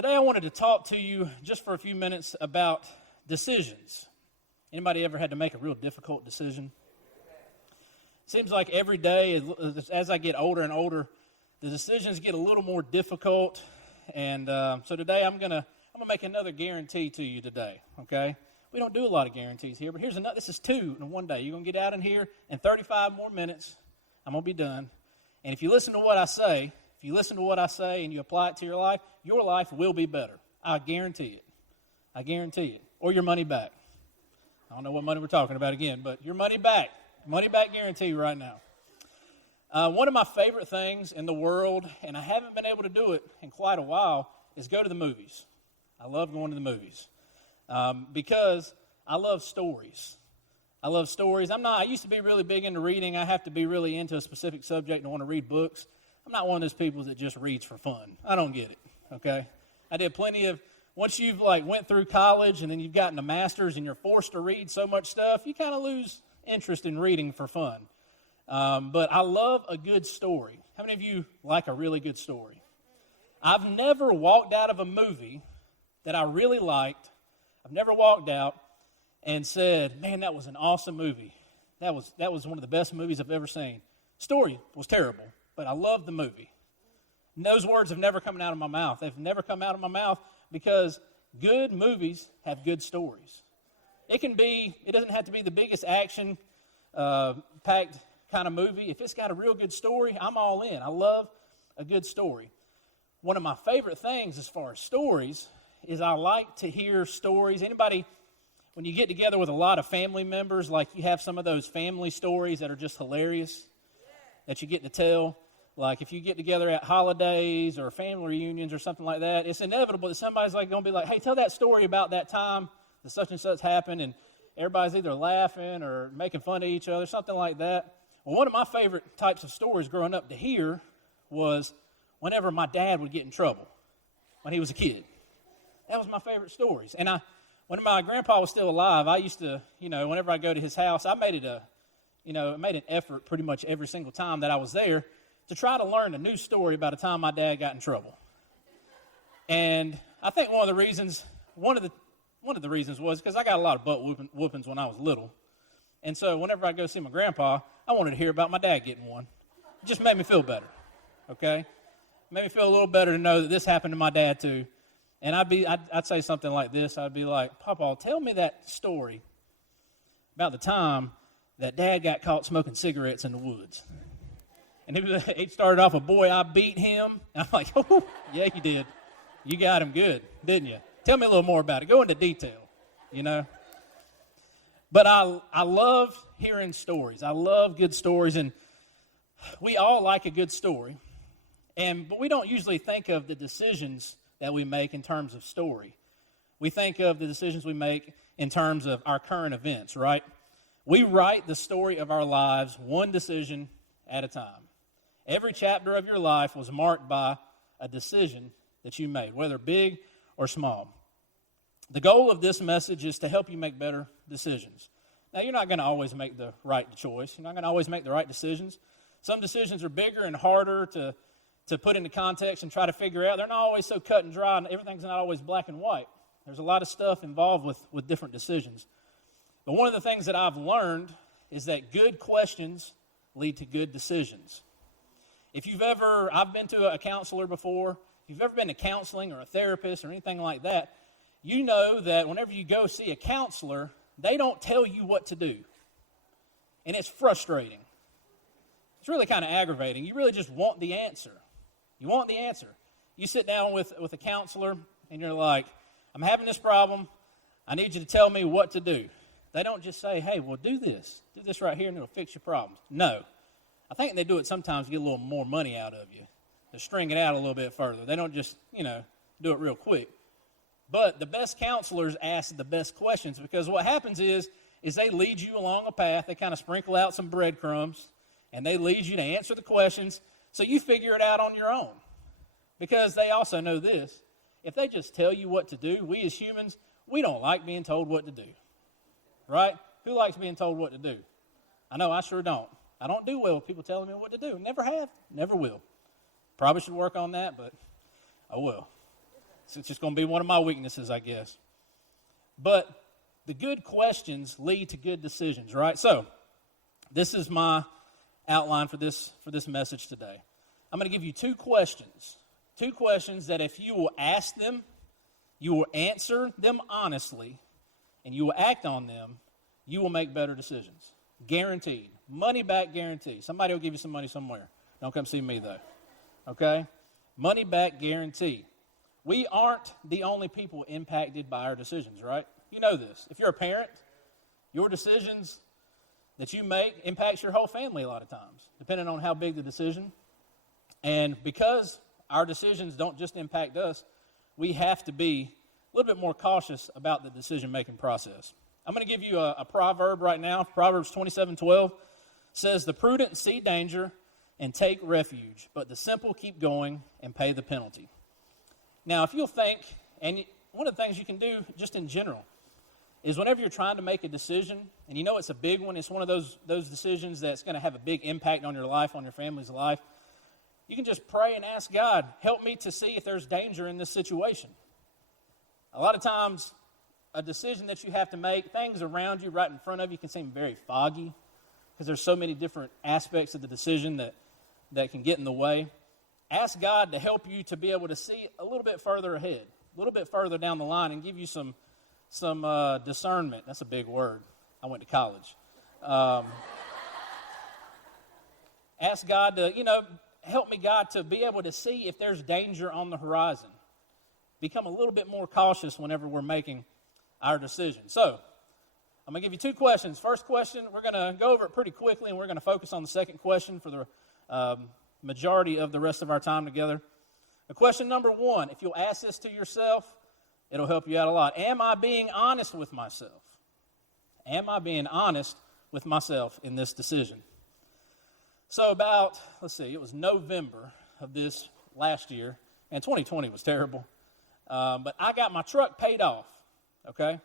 Today I wanted to talk to you just for a few minutes about decisions. Anybody ever had to make a real difficult decision? Seems like every day, as I get older and older, the decisions get a little more difficult. And so today I'm gonna make another guarantee to you today. Okay, we don't do a lot of guarantees here, but here's another. This is two in one day. You're gonna get out in here in 35 more minutes. I'm gonna be done. And if you listen to what I say, and you apply it to your life will be better. I guarantee it. I guarantee it. Or your money back. I don't know what money we're talking about again, but your money back. Money back guarantee right now. One of my favorite things in the world, and I haven't been able to do it in quite a while, is go to the movies. I love going to the movies because I love stories. I used to be really big into reading. I have to be really into a specific subject and want to read books. I'm not one of those people that just reads for fun. I don't get it, okay? I did plenty of, once you've went through college and then you've gotten a master's and you're forced to read so much stuff, you kind of lose interest in reading for fun. But I love a good story. How many of you like a really good story? I've never walked out of a movie that I really liked. I've never walked out and said, man, that was an awesome movie. That was one of the best movies I've ever seen. Story was terrible, but I loved the movie. And those words have never come out of my mouth. They've never come out of my mouth because good movies have good stories. It doesn't have to be the biggest action packed kind of movie. If it's got a real good story, I'm all in. I love a good story. One of my favorite things as far as stories is I like to hear stories. Anybody, when you get together with a lot of family members, like you have some of those family stories that are just hilarious that you get to tell. Like if you get together at holidays or family reunions or something like that, it's inevitable that somebody's going to be like, hey, tell that story about that time that such and such happened, and everybody's either laughing or making fun of each other, something like that. Well, one of my favorite types of stories growing up to hear was whenever my dad would get in trouble when he was a kid. That was my favorite stories. And when my grandpa was still alive, I used to, whenever I go to his house, I made an effort pretty much every single time that I was there to try to learn a new story about a time my dad got in trouble. And I think one of the reasons was because I got a lot of butt whoopings when I was little. And so whenever I go see my grandpa, I wanted to hear about my dad getting one. It just made me feel better, okay? Made me feel a little better to know that this happened to my dad too. And I'd say something like this. I'd be like, Papa, tell me that story about the time that Dad got caught smoking cigarettes in the woods. And he started off with, boy, I beat him. And I'm like, oh, yeah, you did. You got him good, didn't you? Tell me a little more about it. Go into detail, But I love hearing stories. I love good stories, and we all like a good story. But we don't usually think of the decisions that we make in terms of story. We think of the decisions we make in terms of our current events, right? We write the story of our lives one decision at a time. Every chapter of your life was marked by a decision that you made, whether big or small. The goal of this message is to help you make better decisions. Now, you're not going to always make the right choice. You're not going to always make the right decisions. Some decisions are bigger and harder to put into context and try to figure out. They're not always so cut and dry, and everything's not always black and white. There's a lot of stuff involved with different decisions. But one of the things that I've learned is that good questions lead to good decisions. I've been to a counselor before. If you've ever been to counseling or a therapist or anything like that, you know that whenever you go see a counselor, they don't tell you what to do. And it's frustrating. It's really kind of aggravating. You really just want the answer. You want the answer. You sit down with a counselor and you're like, I'm having this problem. I need you to tell me what to do. They don't just say, hey, well, do this right here and it'll fix your problems. No. I think they do it sometimes to get a little more money out of you, to string it out a little bit further. They don't just, do it real quick. But the best counselors ask the best questions, because what happens is they lead you along a path. They kind of sprinkle out some breadcrumbs, and they lead you to answer the questions so you figure it out on your own. Because they also know this. If they just tell you what to do, we as humans, we don't like being told what to do. Right? Who likes being told what to do? I know I sure don't. I don't do well with people telling me what to do. Never have, never will. Probably should work on that, but I will. It's just going to be one of my weaknesses, I guess. But the good questions lead to good decisions, right? So this is my outline for this message today. I'm going to give you two questions that if you will ask them, you will answer them honestly, and you will act on them, you will make better decisions. Guaranteed. Money back guarantee. Somebody will give you some money somewhere. Don't come see me, though. Okay? Money back guarantee. We aren't the only people impacted by our decisions, right? You know this. If you're a parent, your decisions that you make impacts your whole family a lot of times, depending on how big the decision. And because our decisions don't just impact us, we have to be a little bit more cautious about the decision-making process. I'm going to give you a proverb right now. Proverbs 27:12 says, "The prudent see danger and take refuge, but the simple keep going and pay the penalty." Now, if you'll think, and one of the things you can do just in general is whenever you're trying to make a decision, and you know it's a big one, it's one of those decisions that's going to have a big impact on your life, on your family's life, you can just pray and ask God, help me to see if there's danger in this situation. A lot of times, a decision that you have to make, things around you right in front of you can seem very foggy because there's so many different aspects of the decision that can get in the way. Ask God to help you to be able to see a little bit further ahead, a little bit further down the line, and give you some discernment. That's a big word. I went to college. Ask God to, help me, God, to be able to see if there's danger on the horizon. Become a little bit more cautious whenever we're making our decision. So, I'm going to give you two questions. First question, we're going to go over it pretty quickly, and we're going to focus on the second question for the majority of the rest of our time together. Question number one, if you'll ask this to yourself, it'll help you out a lot. Am I being honest with myself? Am I being honest with myself in this decision? So it was November of this last year, and 2020 was terrible, but I got my truck paid off, okay?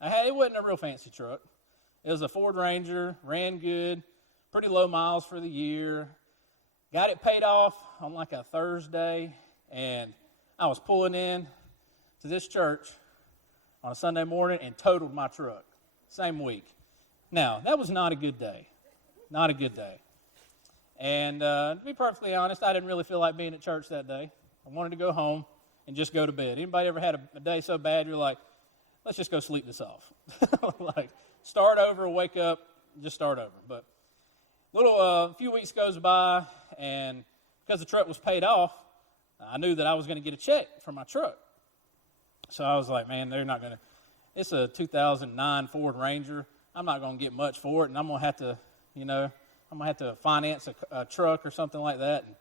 It wasn't a real fancy truck. It was a Ford Ranger, ran good, pretty low miles for the year. Got it paid off on like a Thursday, and I was pulling in to this church on a Sunday morning and totaled my truck, same week. Now, that was not a good day, not a good day. And to be perfectly honest, I didn't really feel like being at church that day. I wanted to go home and just go to bed. Anybody ever had a day so bad you're like, let's just go sleep this off? Like, start over, wake up, just start over. But a few weeks goes by, and because the truck was paid off, I knew that I was going to get a check for my truck. So I was like, man, they're not going to. It's a 2009 Ford Ranger. I'm not going to get much for it, and I'm going to have to, finance a truck or something like that. And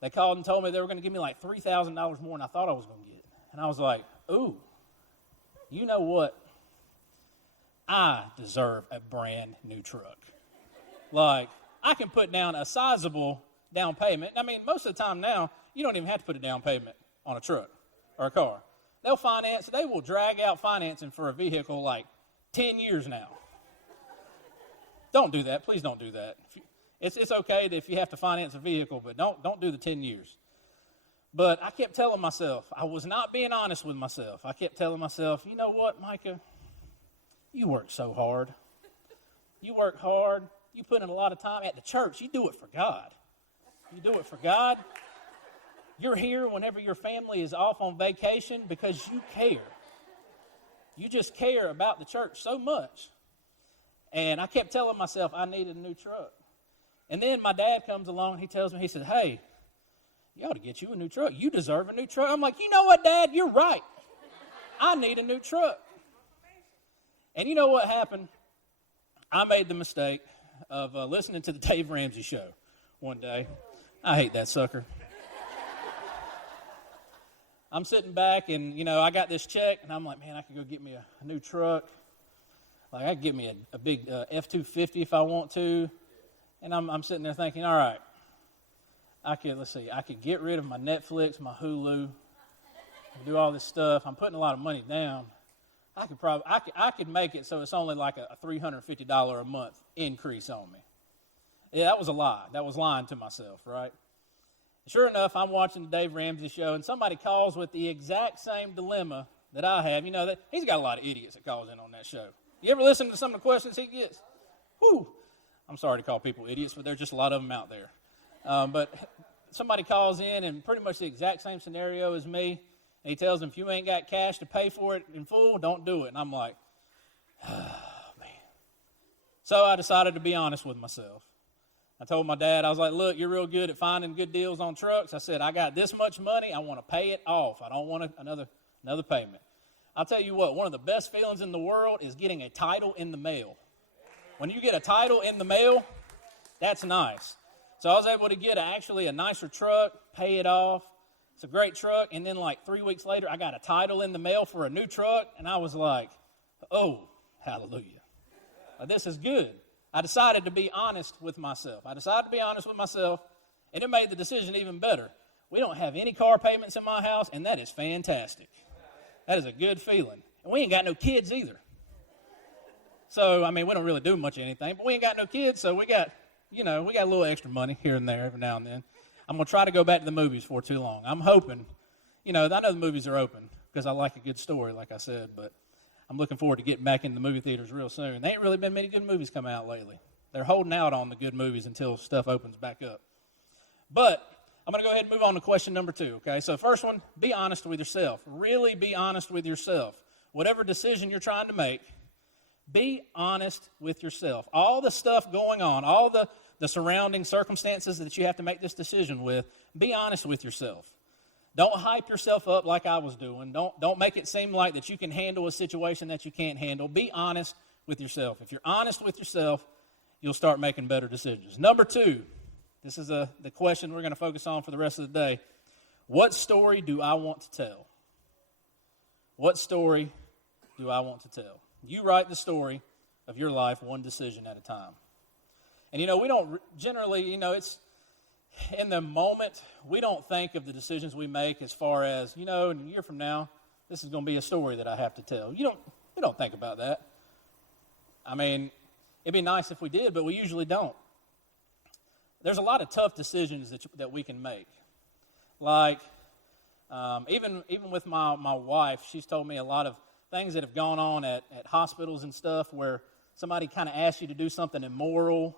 they called and told me they were going to give me like $3,000 more than I thought I was going to get. And I was like, ooh, you know what? I deserve a brand new truck. Like, I can put down a sizable down payment. I mean, most of the time now, you don't even have to put a down payment on a truck or a car. They will drag out financing for a vehicle like 10 years now. Don't do that. Please don't do that. It's okay if you have to finance a vehicle, but don't do the 10 years. But I kept telling myself, I was not being honest with myself. I kept telling myself, you know what, Micah? You work so hard. You work hard. You put in a lot of time at the church. You do it for God. You do it for God. You're here whenever your family is off on vacation because you care. You just care about the church so much. And I kept telling myself I needed a new truck. And then my dad comes along and he tells me, he said, hey, you ought to get you a new truck. You deserve a new truck. I'm like, you know what, Dad? You're right. I need a new truck. And you know what happened? I made the mistake of listening to the Dave Ramsey show one day. I hate that sucker. I'm sitting back and, I got this check, and I'm like, man, I could go get me a new truck. Like, I could get me a big F-250 if I want to. And I'm sitting there thinking, all right, I could get rid of my Netflix, my Hulu, do all this stuff. I'm putting a lot of money down. I could make it so it's only like a $350 a month increase on me. Yeah, that was a lie. That was lying to myself, right? Sure enough, I'm watching the Dave Ramsey show, and somebody calls with the exact same dilemma that I have. You know, that he's got a lot of idiots that calls in on that show. You ever listen to some of the questions he gets? Whew. I'm sorry to call people idiots, but there's just a lot of them out there. But somebody calls in, and pretty much the exact same scenario as me, and he tells them, if you ain't got cash to pay for it in full, don't do it. And I'm like, oh, man. So I decided to be honest with myself. I told my dad, I was like, look, you're real good at finding good deals on trucks. I said, I got this much money. I want to pay it off. I don't want another payment. I'll tell you what, one of the best feelings in the world is getting a title in the mail. When you get a title in the mail, that's nice. So I was able to get actually a nicer truck, pay it off. It's a great truck. And then like 3 weeks later, I got a title in the mail for a new truck. And I was like, oh, hallelujah. This is good. I decided to be honest with myself. And it made the decision even better. We don't have any car payments in my house, and that is fantastic. That is a good feeling. And we ain't got no kids either. So, I mean, we don't really do much of anything, but we ain't got no kids, so we got a little extra money here and there every now and then. I'm going to try to go back to the movies for too long. I'm hoping, I know the movies are open because I like a good story, like I said, but I'm looking forward to getting back in the movie theaters real soon. There ain't really been many good movies come out lately. They're holding out on the good movies until stuff opens back up. But I'm going to go ahead and move on to question number 2, okay? So first one, be honest with yourself. Really be honest with yourself. Whatever decision you're trying to make, be honest with yourself. All the stuff going on, all the surrounding circumstances that you have to make this decision with, be honest with yourself. Don't hype yourself up like I was doing. Don't make it seem like that you can handle a situation that you can't handle. Be honest with yourself. If you're honest with yourself, you'll start making better decisions. Number 2, this is the question we're going to focus on for the rest of the day. What story do I want to tell? What story do I want to tell? You write the story of your life one decision at a time. And, we don't generally, it's in the moment, we don't think of the decisions we make as far as, in a year from now, this is going to be a story that I have to tell. We don't think about that. I mean, it'd be nice if we did, but we usually don't. There's a lot of tough decisions that we can make. Like, even with my wife, she's told me a lot of things that have gone on at hospitals and stuff where somebody kind of asks you to do something immoral,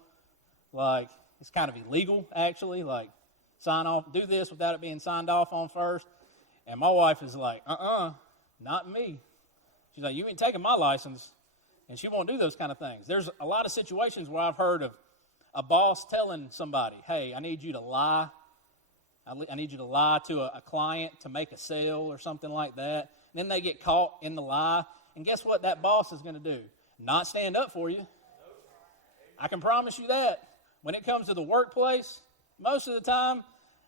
like it's kind of illegal, actually, like do this without it being signed off on first. And my wife is like, not me. She's like, you ain't taking my license. And she won't do those kind of things. There's a lot of situations where I've heard of a boss telling somebody, hey, I need you to lie. I need you to lie to a client to make a sale or something like that. And then they get caught in the lie. And guess what that boss is going to do? Not stand up for you. I can promise you that. When it comes to the workplace, most of the time,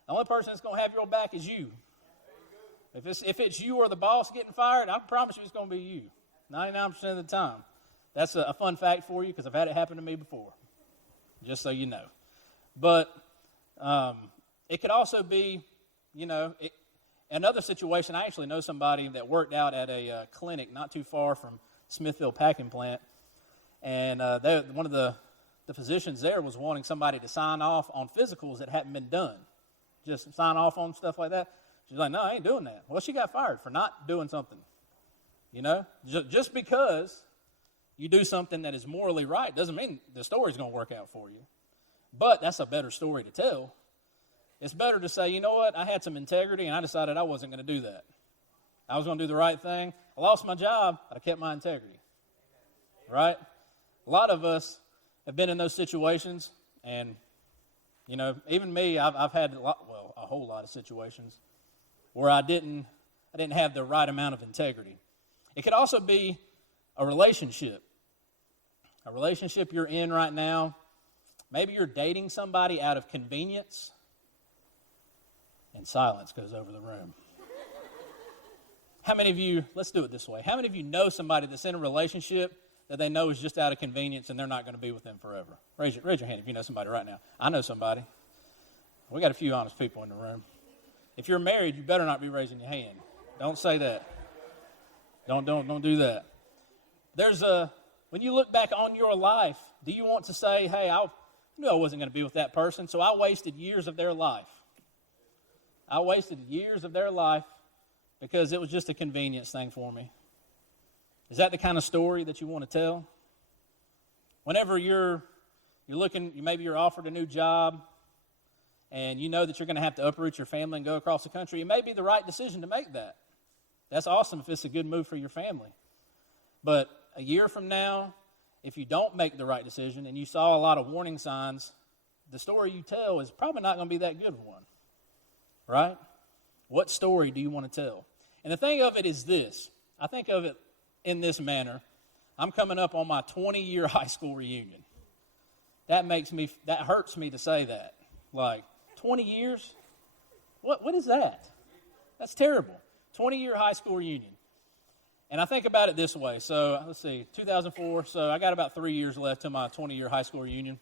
the only person that's going to have your back is you. If it's you or the boss getting fired, I promise you it's going to be you. 99% of the time. That's a fun fact for you because I've had it happen to me before, just so you know. But it could also be, another situation. I actually know somebody that worked out at a clinic not too far from Smithfield Packing Plant, and one of the physicians there was wanting somebody to sign off on physicals that hadn't been done, just sign off on stuff like that. She's like, no, I ain't doing that. Well, she got fired for not doing something, just because you do something that is morally right doesn't mean the story's going to work out for you. But that's a better story to tell. It's better to say, you know what, I had some integrity and I decided I wasn't going to do that. I was going to do the right thing. I lost my job, but I kept my integrity. Right? A lot of us have been in those situations, and, even me, I've had a whole lot of situations where I didn't have the right amount of integrity. It could also be a relationship you're in right now. Maybe you're dating somebody out of convenience, and silence goes over the room. How many of you, let's do it this way, how many of you know somebody that's in a relationship that they know is just out of convenience and they're not going to be with them forever? Raise your hand if you know somebody right now. I know somebody. We got a few honest people in the room. If you're married, you better not be raising your hand. Don't say that. Don't do that. When you look back on your life, do you want to say, hey, I knew I wasn't going to be with that person, so I wasted years of their life? I wasted years of their life because it was just a convenience thing for me. Is that the kind of story that you want to tell? Whenever you're looking, maybe you're offered a new job, and you know that you're going to have to uproot your family and go across the country, it may be the right decision to make that. That's awesome if it's a good move for your family. But a year from now, if you don't make the right decision and you saw a lot of warning signs, the story you tell is probably not going to be that good one, right? What story do you want to tell? And the thing of it is this. I think of it in this manner. I'm coming up on my 20-year high school reunion. That hurts me to say that. Like, 20 years? What is that? That's terrible. 20-year high school reunion. And I think about it this way. So, let's see, 2004. So, I got about 3 years left to my 20-year high school reunion.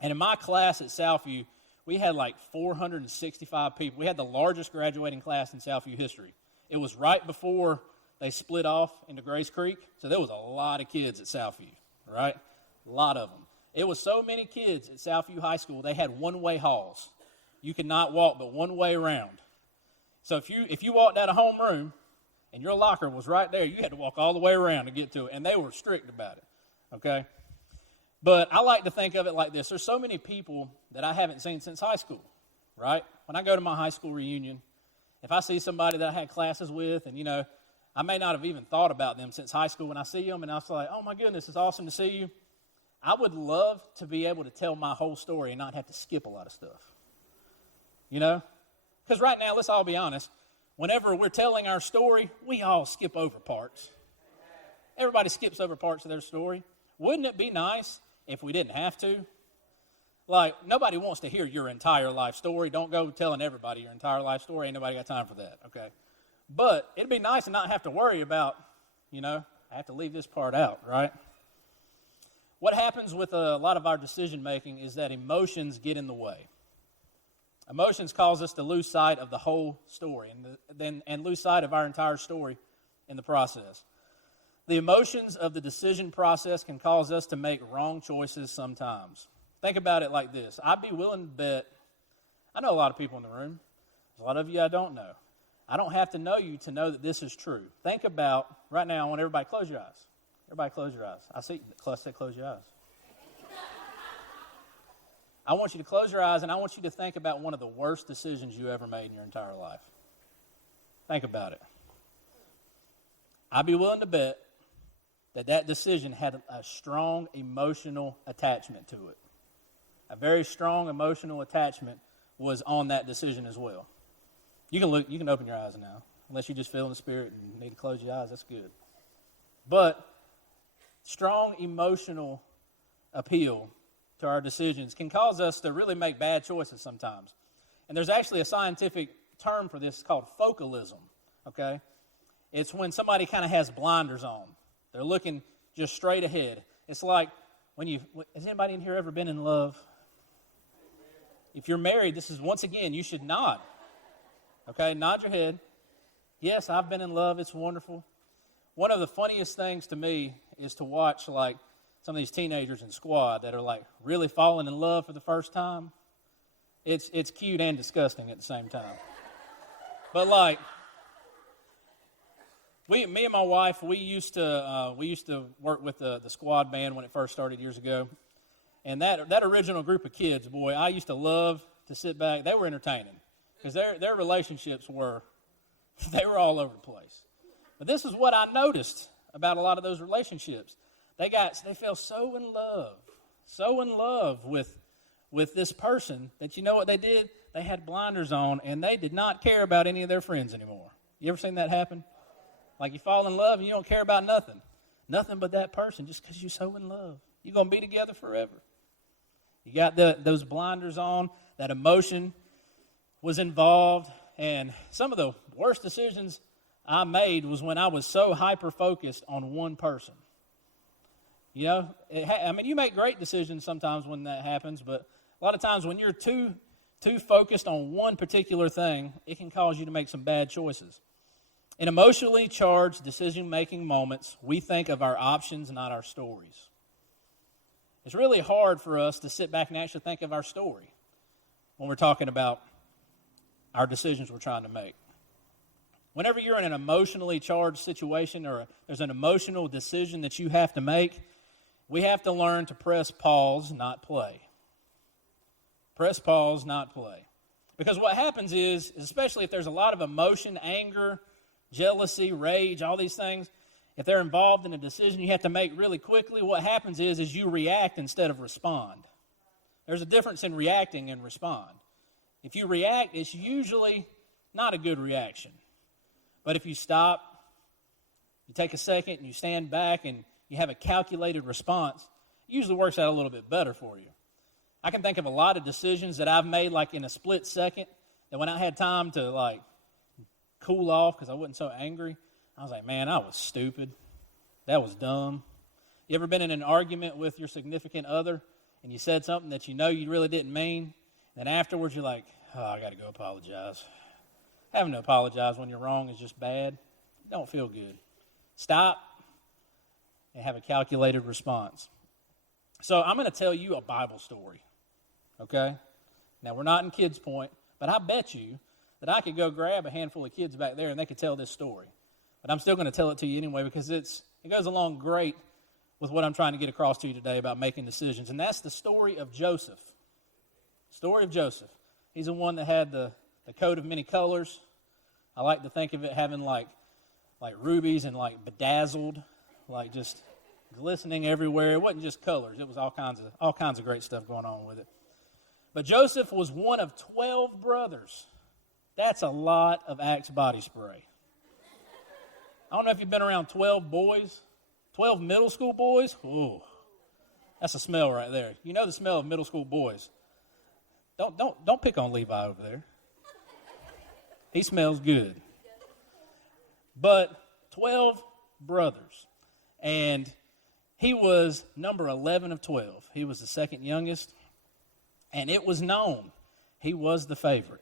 And in my class at Southview, we had like 465 people. We had the largest graduating class in Southview history. It was right before they split off into Grace Creek. So, there was a lot of kids at Southview, right? A lot of them. It was so many kids at Southview High School, they had one-way halls. You could not walk but one way around. So if you walked out of homeroom and your locker was right there, you had to walk all the way around to get to it, and they were strict about it, okay? But I like to think of it like this. There's so many people that I haven't seen since high school, right? When I go to my high school reunion, if I see somebody that I had classes with, and, I may not have even thought about them since high school, when I see them and I was like, oh, my goodness, it's awesome to see you, I would love to be able to tell my whole story and not have to skip a lot of stuff, Because right now, let's all be honest, whenever we're telling our story, we all skip over parts. Everybody skips over parts of their story. Wouldn't it be nice if we didn't have to? Like, nobody wants to hear your entire life story. Don't go telling everybody your entire life story. Ain't nobody got time for that, okay? But it'd be nice to not have to worry about, I have to leave this part out, right? What happens with a lot of our decision making is that emotions get in the way. Emotions cause us to lose sight of the whole story and lose sight of our entire story in the process. The emotions of the decision process can cause us to make wrong choices sometimes. Think about it like this. I'd be willing to bet, I know a lot of people in the room. There's a lot of you I don't know. I don't have to know you to know that this is true. Think about, right now, I want everybody to close your eyes. Everybody close your eyes. I see, say close your eyes. I want you to close your eyes, and I want you to think about one of the worst decisions you ever made in your entire life. Think about it. I'd be willing to bet that decision had a strong emotional attachment to it. A very strong emotional attachment was on that decision as well. You can open your eyes now. Unless you just feel in the spirit and need to close your eyes, that's good. But strong emotional appeal to our decisions can cause us to really make bad choices sometimes. And there's actually a scientific term for this called focalism, okay? It's when somebody kind of has blinders on. They're looking just straight ahead. It's like has anybody in here ever been in love? If you're married, this is, once again, you should nod. Okay, nod your head. Yes, I've been in love. It's wonderful. One of the funniest things to me is to watch, like, some of these teenagers in Squad that are, like, really falling in love for the first time. It's cute and disgusting at the same time. But, like, me and my wife, we used to work with the Squad band when it first started years ago. And that original group of kids, boy, I used to love to sit back. They were entertaining because their relationships were all over the place. But this is what I noticed about a lot of those relationships. They fell so in love with this person that, you know what they did? They had blinders on, and they did not care about any of their friends anymore. You ever seen that happen? Like, you fall in love and you don't care about nothing but that person, just because you're so in love. You're going to be together forever. You got those blinders on. That emotion was involved. And some of the worst decisions I made was when I was so hyper-focused on one person. You make great decisions sometimes when that happens, but a lot of times when you're too focused on one particular thing, it can cause you to make some bad choices. In emotionally charged decision-making moments, we think of our options, not our stories. It's really hard for us to sit back and actually think of our story when we're talking about our decisions we're trying to make. Whenever you're in an emotionally charged situation or there's an emotional decision that you have to make, we have to learn to press pause, not play. Press pause, not play. Because what happens is, especially if there's a lot of emotion, anger, jealousy, rage, all these things, if they're involved in a decision you have to make really quickly, what happens is you react instead of respond. There's a difference in reacting and respond. If you react, it's usually not a good reaction. But if you stop, you take a second and you stand back and you have a calculated response, it usually works out a little bit better for you. I can think of a lot of decisions that I've made like in a split second that when I had time to like cool off because I wasn't so angry, I was like, man, I was stupid. That was dumb. You ever been in an argument with your significant other and you said something that you know you really didn't mean? Then afterwards you're like, oh, I got to go apologize. Having to apologize when you're wrong is just bad. Don't feel good. Stop and have a calculated response. So I'm going to tell you a Bible story, okay? Now, we're not in Kids Point, but I bet you that I could go grab a handful of kids back there and they could tell this story. But I'm still going to tell it to you anyway because it goes along great with what I'm trying to get across to you today about making decisions. And that's the story of Joseph. Story of Joseph. He's the one that had the coat of many colors. I like to think of it having like rubies and like bedazzled, like just glistening everywhere. It wasn't just colors. It was all kinds of great stuff going on with it. But Joseph was one of 12 brothers. That's a lot of Axe body spray. I don't know if you've been around 12 boys, 12 middle school boys. Ooh, that's a smell right there. You know the smell of middle school boys. Don't pick on Levi over there. He smells good. But 12 brothers. And he was number 11 of 12. He was the second youngest. And it was known he was the favorite.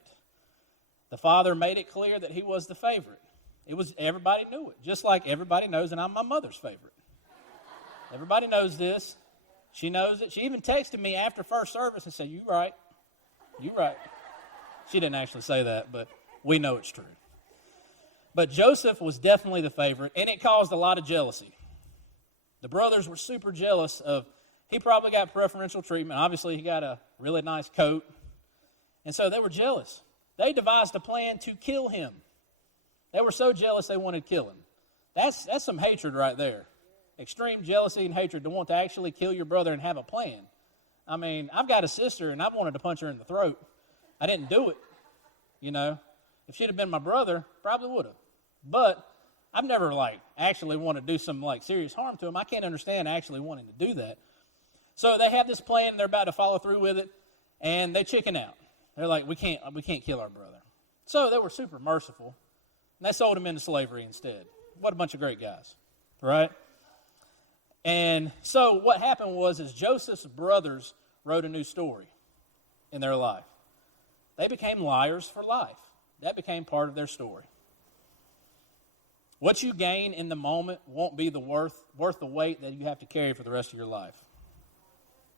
The father made it clear that he was the favorite. Everybody knew it. Just like everybody knows that I'm my mother's favorite. Everybody knows this. She knows it. She even texted me after first service and said, "You right. You right." She didn't actually say that, but we know it's true. But Joseph was definitely the favorite, and it caused a lot of jealousy. The brothers were super jealous he probably got preferential treatment. Obviously, he got a really nice coat. And so they were jealous. They devised a plan to kill him. They were so jealous they wanted to kill him. That's some hatred right there. Extreme jealousy and hatred to want to actually kill your brother and have a plan. I mean, I've got a sister, and I've wanted to punch her in the throat. I didn't do it, you know. If she'd have been my brother, probably would have. But I've never, actually wanted to do some, serious harm to him. I can't understand actually wanting to do that. So they have this plan, and they're about to follow through with it, and they chicken out. They're like, we can't kill our brother. So they were super merciful, and they sold him into slavery instead. What a bunch of great guys, right? And so what happened was Joseph's brothers wrote a new story in their life. They became liars for life. That became part of their story. What you gain in the moment won't be worth the weight that you have to carry for the rest of your life.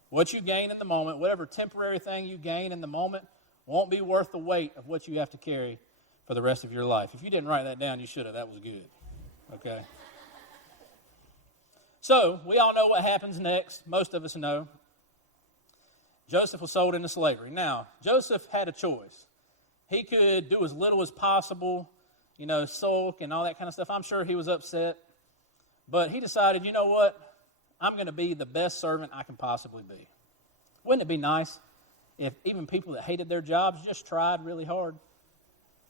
What you gain in the moment, whatever temporary thing you gain in the moment, won't be worth the weight of what you have to carry for the rest of your life. If you didn't write that down, you should have. That was good. Okay? So, we all know what happens next. Most of us know. Joseph was sold into slavery. Now, Joseph had a choice. He could do as little as possible, sulk and all that kind of stuff. I'm sure he was upset. But he decided, you know what? I'm going to be the best servant I can possibly be. Wouldn't it be nice if even people that hated their jobs just tried really hard?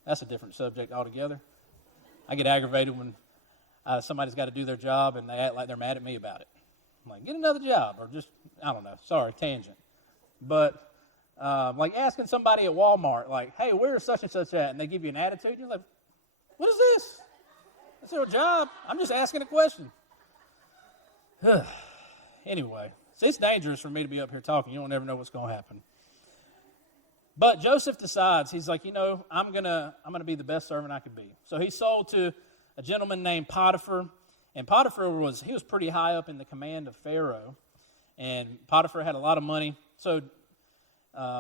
That's a different subject altogether. I get aggravated when somebody's got to do their job and they act like they're mad at me about it. I'm like, get another job, or just, I don't know, sorry, tangent. But asking somebody at Walmart, hey, where's such and such at? And they give you an attitude, you're like, what is this? That's their job. I'm just asking a question. Anyway, so it's dangerous for me to be up here talking. You don't ever know what's going to happen. But Joseph decides, he's like, I'm gonna be the best servant I could be. So he's sold to a gentleman named Potiphar, and Potiphar was pretty high up in the command of Pharaoh, and Potiphar had a lot of money. So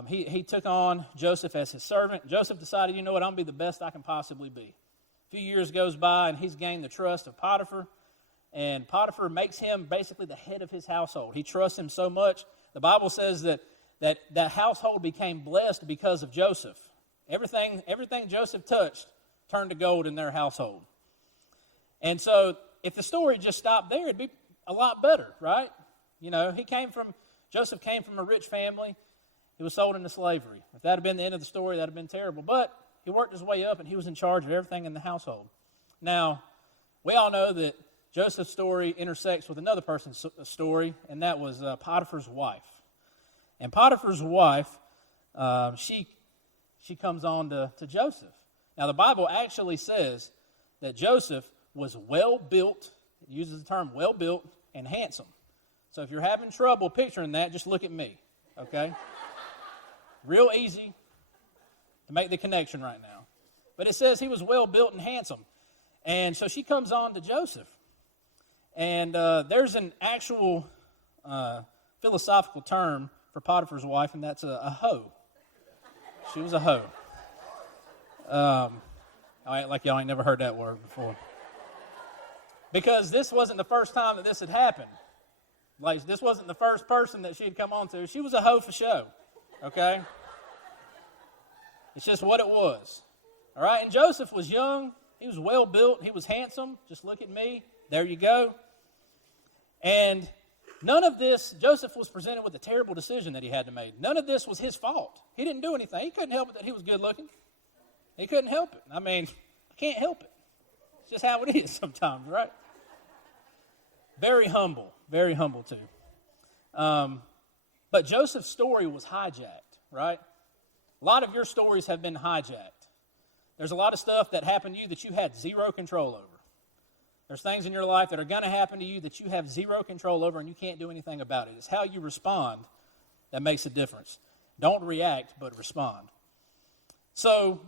he took on Joseph as his servant. Joseph decided, you know what, I'm going to be the best I can possibly be. A few years goes by, and he's gained the trust of Potiphar. And Potiphar makes him basically the head of his household. He trusts him so much. The Bible says that the household became blessed because of Joseph. Everything Joseph touched turned to gold in their household. And so if the story just stopped there, it'd be a lot better, right? You know, Joseph came from a rich family. He was sold into slavery. If that had been the end of the story, that would have been terrible. But he worked his way up, and he was in charge of everything in the household. Now, we all know that Joseph's story intersects with another person's story, and that was Potiphar's wife. And Potiphar's wife, she comes on to Joseph. Now, the Bible actually says that Joseph was well-built. It uses the term well-built and handsome. So if you're having trouble picturing that, just look at me, okay? Real easy to make the connection right now. But it says he was well-built and handsome. And so she comes on to Joseph. And there's an actual philosophical term for Potiphar's wife, and that's a hoe. She was a hoe. I act like y'all ain't never heard that word before. Because this wasn't the first time that this had happened. Like, this wasn't the first person that she had come on to. She was a hoe for show, okay? It's just what it was. All right, and Joseph was young. He was well-built. He was handsome. Just look at me. There you go. And none of this, Joseph was presented with a terrible decision that he had to make. None of this was his fault. He didn't do anything. He couldn't help it that he was good-looking. He couldn't help it. I mean, I can't help it. It's just how it is sometimes, right? Very humble too. But Joseph's story was hijacked, right? A lot of your stories have been hijacked. There's a lot of stuff that happened to you that you had zero control over. There's things in your life that are going to happen to you that you have zero control over and you can't do anything about it. It's how you respond that makes a difference. Don't react, but respond. So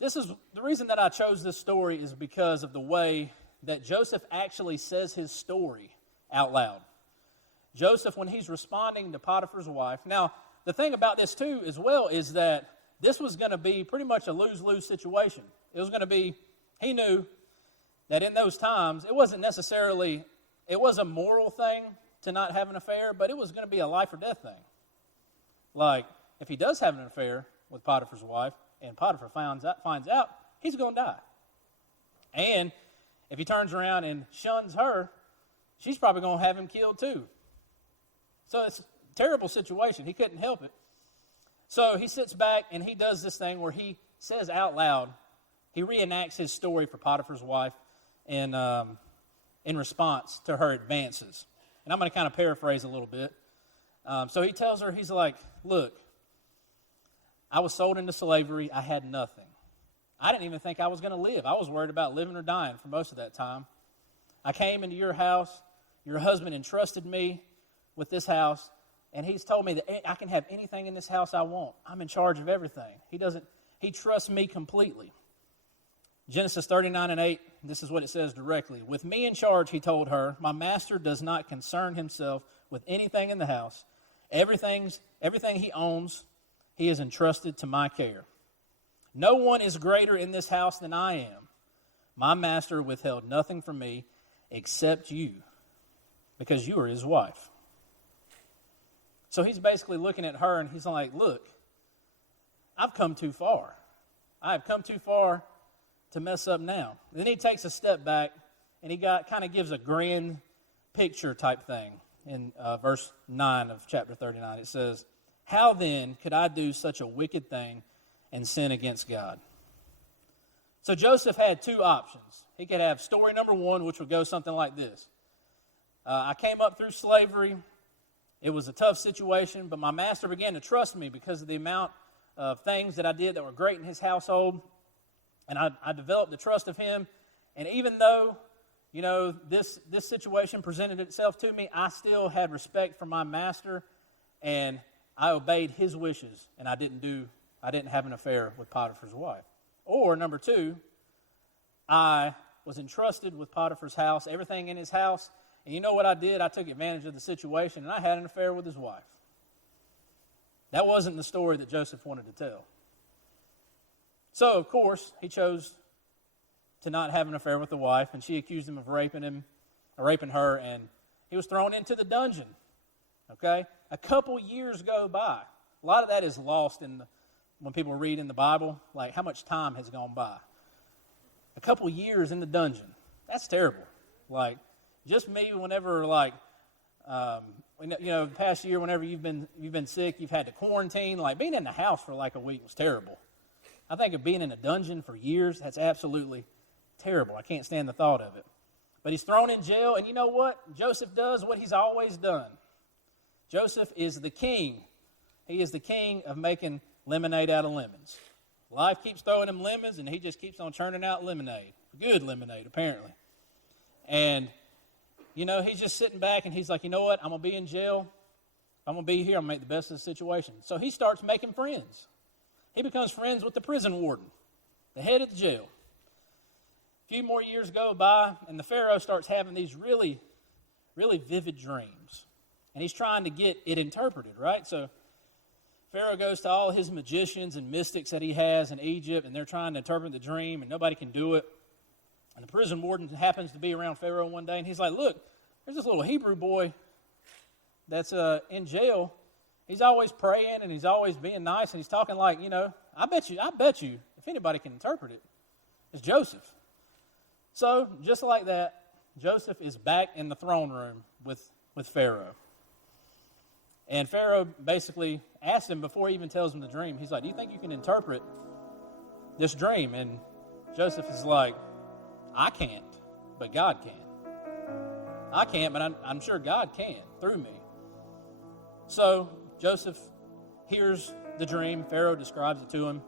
this is the reason that I chose this story is because of the way that Joseph actually says his story out loud. Joseph, when he's responding to Potiphar's wife. Now, the thing about this too as well is that this was going to be pretty much a lose-lose situation. It was going to be, he knew that in those times, it was a moral thing to not have an affair, but it was going to be a life or death thing. Like, if he does have an affair with Potiphar's wife, and Potiphar finds out, he's going to die. And if he turns around and shuns her, she's probably going to have him killed too. So it's a terrible situation. He couldn't help it. So he sits back and he does this thing where he says out loud, he reenacts his story for Potiphar's wife in response to her advances. And I'm going to kind of paraphrase a little bit. So he tells her, he's like, look, I was sold into slavery. I had nothing. I didn't even think I was going to live. I was worried about living or dying for most of that time. I came into your house. Your husband entrusted me with this house, and he's told me that I can have anything in this house I want. I'm in charge of everything. He trusts me completely. Genesis 39:8, this is what it says directly. With me in charge, he told her, my master does not concern himself with anything in the house. Everything he owns, he is entrusted to my care. No one is greater in this house than I am. My master withheld nothing from me except you, because you are his wife. So he's basically looking at her and he's like, look, I've come too far. I have come too far to mess up now. And then he takes a step back and he kind of gives a grand picture type thing. In verse 9 of chapter 39, it says, how then could I do such a wicked thing and sin against God? So Joseph had two options. He could have story number one, which would go something like this. I came up through slavery. It was a tough situation, but my master began to trust me because of the amount of things that I did that were great in his household. And I developed the trust of him. And even though, this situation presented itself to me, I still had respect for my master, and I obeyed his wishes, and I didn't have an affair with Potiphar's wife. Or number two, I was entrusted with Potiphar's house, everything in his house, and you know what I did? I took advantage of the situation, and I had an affair with his wife. That wasn't the story that Joseph wanted to tell. So, of course, he chose to not have an affair with the wife, and she accused him of raping her, and he was thrown into the dungeon. Okay? A couple years go by. A lot of that is lost when people read in the Bible, like how much time has gone by. A couple years in the dungeon. That's terrible. Like, just me, whenever, the past year, whenever you've been sick, you've had to quarantine. Like, being in the house for like a week was terrible. I think of being in a dungeon for years, that's absolutely terrible. I can't stand the thought of it. But he's thrown in jail, and you know what? Joseph does what he's always done. Joseph is the king. He is the king of making lemonade out of lemons. Life keeps throwing him lemons, and he just keeps on churning out lemonade. Good lemonade, apparently. And, he's just sitting back, and he's like, you know what? I'm going to be in jail. I'm going to be here. I'm going to make the best of the situation. So he starts making friends. He becomes friends with the prison warden, the head of the jail. A few more years go by, and the Pharaoh starts having these really, really vivid dreams. And he's trying to get it interpreted, right? So Pharaoh goes to all his magicians and mystics that he has in Egypt, and they're trying to interpret the dream, and nobody can do it. And the prison warden happens to be around Pharaoh one day, and he's like, look, there's this little Hebrew boy that's in jail. He's always praying, and he's always being nice, and he's talking like, I bet you, if anybody can interpret it, it's Joseph. So, just like that, Joseph is back in the throne room with Pharaoh. And Pharaoh basically asks him before he even tells him the dream, he's like, do you think you can interpret this dream? And Joseph is like, I can't, but God can. I can't, but I'm sure God can through me. So Joseph hears the dream. Pharaoh describes it to him.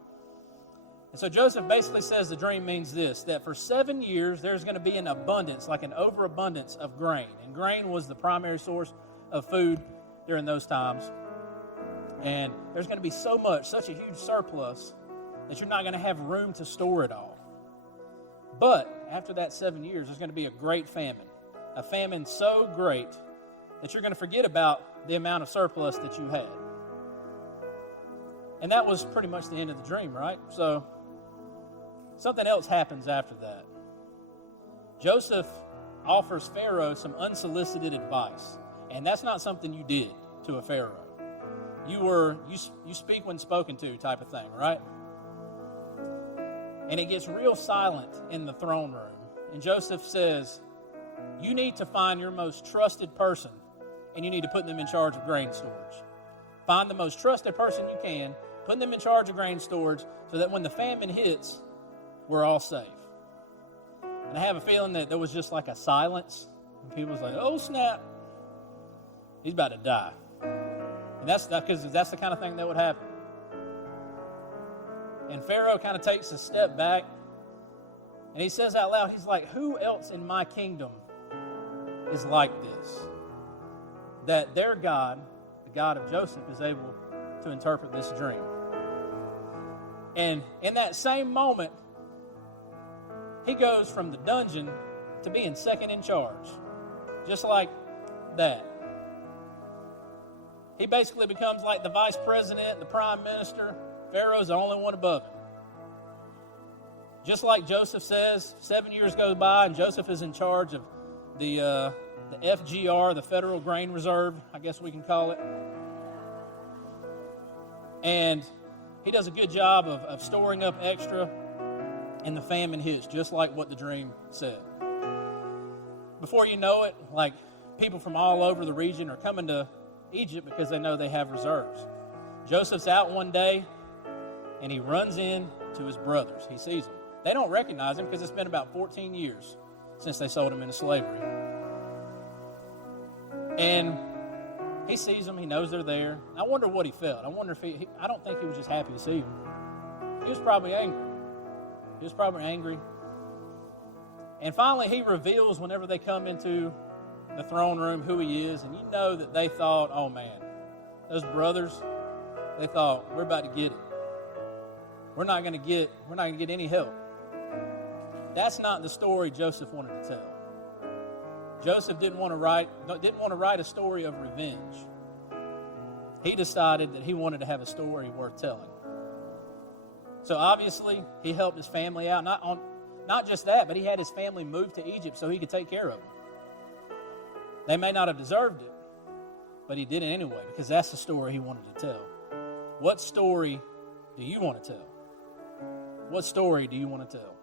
And so Joseph basically says the dream means this, that for 7 years there's going to be an abundance, like an overabundance of grain. And grain was the primary source of food during those times. And there's going to be such a huge surplus, that you're not going to have room to store it all. But after that 7 years, there's going to be a great famine. A famine so great that you're going to forget about the amount of surplus that you had. And that was pretty much the end of the dream, right? So something else happens after that. Joseph offers Pharaoh some unsolicited advice. And that's not something you did to a Pharaoh. You speak when spoken to type of thing, right? And it gets real silent in the throne room. And Joseph says, you need to find your most trusted person, and you need to put them in charge of grain storage. Find the most trusted person you can, put them in charge of grain storage, so that when the famine hits, we're all safe. And I have a feeling that there was just like a silence, and people was like, oh snap, he's about to die. And that's because that's the kind of thing that would happen. And Pharaoh kind of takes a step back, and he says out loud, he's like, who else in my kingdom is like this? That their God, the God of Joseph, is able to interpret this dream. And in that same moment, he goes from the dungeon to being second in charge. Just like that. He basically becomes like the vice president, the prime minister. Pharaoh's the only one above him. Just like Joseph says, 7 years go by and Joseph is in charge of the FGR, the Federal Grain Reserve, I guess we can call it. And he does a good job of storing up extra, and the famine hits, just like what the dream said. Before you know it, like people from all over the region are coming to Egypt because they know they have reserves. Joseph's out one day, and he runs in to his brothers. He sees them. They don't recognize him because it's been about 14 years since they sold him into slavery. And he sees them. He knows they're there. I wonder what he felt. I wonder if I don't think he was just happy to see them. He was probably angry. And finally, he reveals whenever they come into the throne room who he is. And you know that they thought, oh man, those brothers, they thought, we're about to get it. We're not going to get any help. That's not the story Joseph wanted to tell. Joseph didn't want to write a story of revenge. he decided that he wanted to have a story worth telling. So obviously, he helped his family out. Not just that, but he had his family move to Egypt so he could take care of them. They may not have deserved it, but he did it anyway because that's the story he wanted to tell. What story do you want to tell? What story do you want to tell?